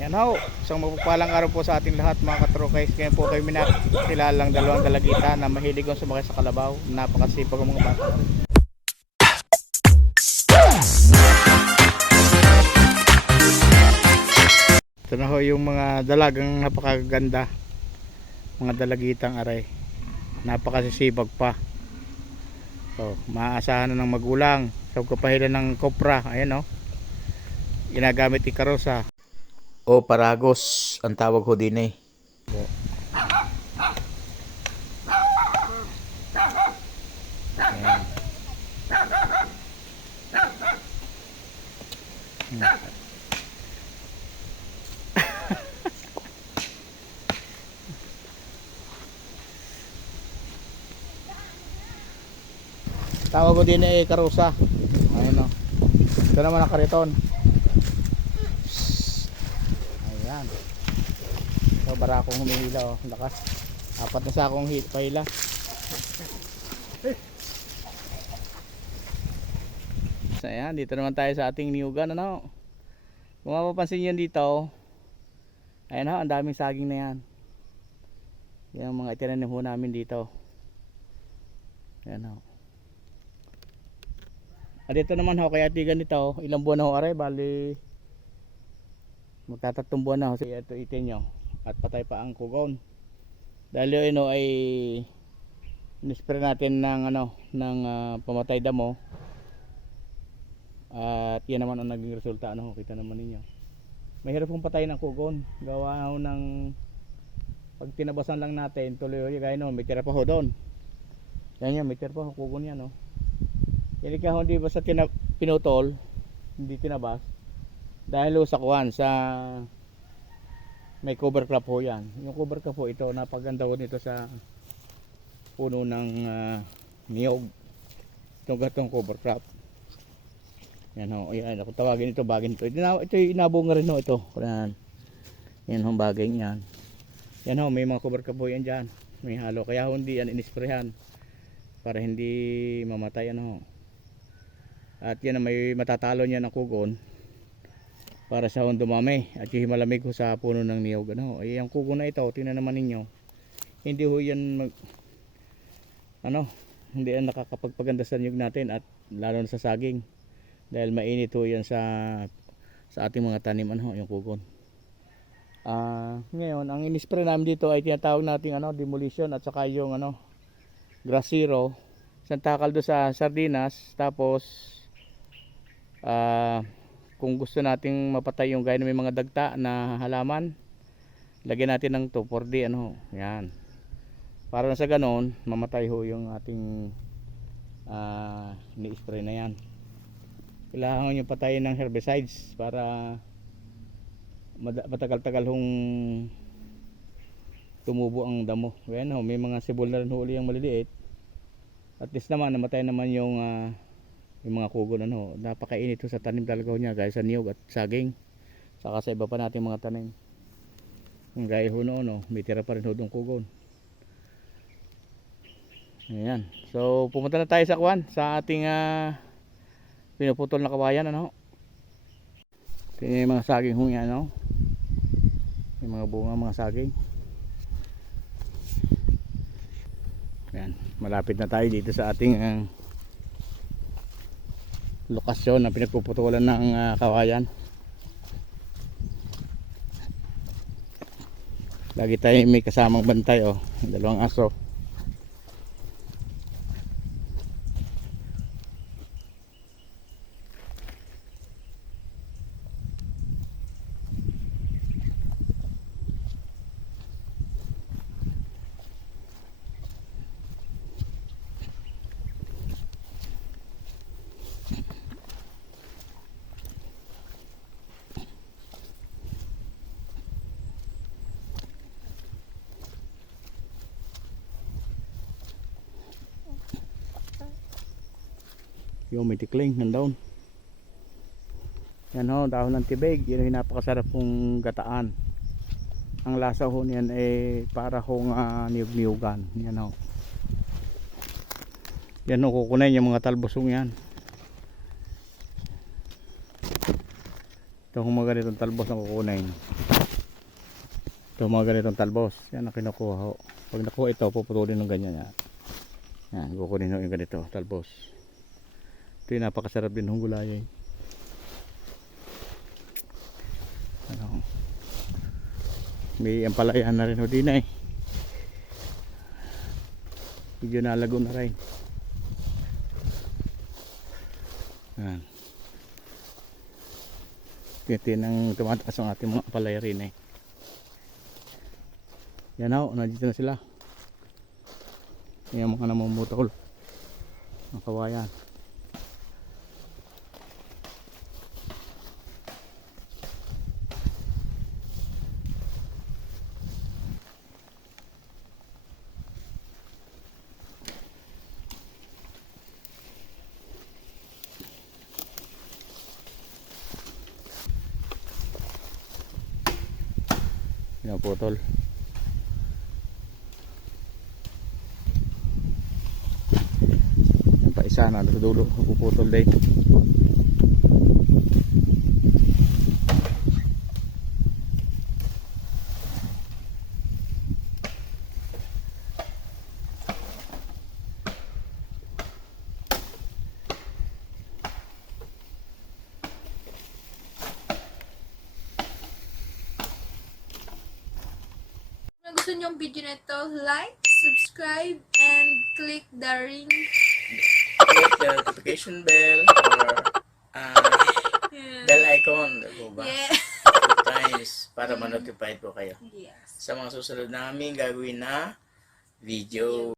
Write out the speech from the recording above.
Yan ho, isang mapagpalang araw po sa ating lahat mga katrokays. Ngayon po kayo minak sila lang dalawang dalagita na mahilig kong sumakay sa kalabaw. Napakasipag ng mga bata. Ito na ho yung mga dalagang napakaganda. Mga dalagitang aray. Napakasisipag pa. So, maaasahan na ng magulang. Sa kapahilan ng kopra. Ayan o. Ginagamit ni Karosa. O paragos ang tawag ko din eh. Tawag ko din eh karusa. Ayun o. Ito naman ang kariton. Ayan. So, bara akong humihila oh. Lakas. Apat na sa akong hi- pahila. So, ayan. Dito naman tayo sa ating niyugan. Ano? Kung mapapansin nyo dito, ayan ho, ang daming saging na yan. Yan ang mga itinanim ho namin dito. Ayan ho. At ito naman ho, kaya tigan nito, ilang buwan na ho aray, bali magtatatong buwan na ho. Ito itin nyo. At patay pa ang kugon. Dahil yun ano, ay nispray natin ng ano, ng ah, pamatay damo. At yan naman ang naging resulta. Ano, kita naman ninyo. Mahirap pong patayin ang kugon. Gawa ho ng pag tinabasan lang natin, tuloy ho, gaya no, may tira pa ho doon. Yan yan, may tira pa ho, kugon yan. Oh. Yan ka hindi basta tina, pinutol, hindi tinabas. Dahil sa kuwan, sa may cover crop ho yan. Yung cover crop ho ito, napaganda ho nito sa puno ng ah, niyog. Itong gatong cover crop. Yan ho, yan, ako tawagin ito, bagin ito. Ito, ito inabong rin ho ito. Yan, yan ho, baging yan. Yan ho, may mga cover crop ho yan dyan. May halo, kaya ho hindi yan inisprehan para hindi mamatay ano ho. At yan may matatalo niya ng kugon para sa hon dumami at yung malamig ho sa puno ng niyog ano. Ay ang kugon na ito, tingnan naman ninyo. Hindi ho yan mag, ano, hindi yan nakakapagpaganda sa niyog natin at lalo na sa saging. Dahil mainit ho yan sa sa ating mga tanim ano, yung kugon. Ah, ngayon ang inispray namin dito ay tinatawag nating ano, demolition at saka yung ano, grass zero. Isang takal do sa sardinas tapos ah kung gusto nating mapatay yung gaya na may mga dagta na halaman lagyan natin ng 2,4-D ano yan. Para na sa ganon mamatay ho yung ating ah ni-spray na yan. Kailangan nyo patayin ng herbicides para matagal-tagal hong tumubo ang damo. Yan ho may mga sibol na rin huli yung maliliit. At least naman namatay naman yung ah, yung mga kugon ano napakainit sa tanim talaga niya guys sa niyog at saging. Saka sa iba pa nating mga tanim. Yung gaya ho noon no, may tira pa rin ho doon kugon. Ayan. So pumunta na tayo sa kwan sa ating ah, pinuputol na kawayan ano ito yung mga saging ho yan ano. Yung mga bunga mga saging. Ayan, malapit na tayo dito sa ating ah, lokasyon na pinagpuputulan ng ah, kawayan. Lagi tayo may kasamang bantay oh, dalawang aso. Yung may tikling nandoon. Yan ho, dahon ng tibig. Yan yung napakasarap kong gataan. Ang lasa ho niyan ay para hong uh, niyog-niyugan. Yan ho. Yan ho, kukunin yung mga talbosong yan. Ito mga ganitong talbos na kukunin. Ito mga ganitong talbos. Yan ang kinukuha ho. Pag nakuha ito, puputulin ng ganyan. Yan. Yan, kukunin ho yung ganito, talbos. Ito yung napakasarap din ng gulay. Ano, may ampalayan na rin ho din eh. Medyo nalago na rin. Yan. Titi nang tumataas ang ating mga palaya rin eh. Yan ho, nandito na sila. Yan mga namumutol. Ang kawayan. Yan putol. Yan pa isa na dulo. Puputol din. Niyo ang video na ito, like, subscribe, and click the ring. click the notification bell or uh, Yeah. bell icon, diba ba? Yeah. Times para ma-notify po kayo Yes. sa mga susunod namin gagawin na video.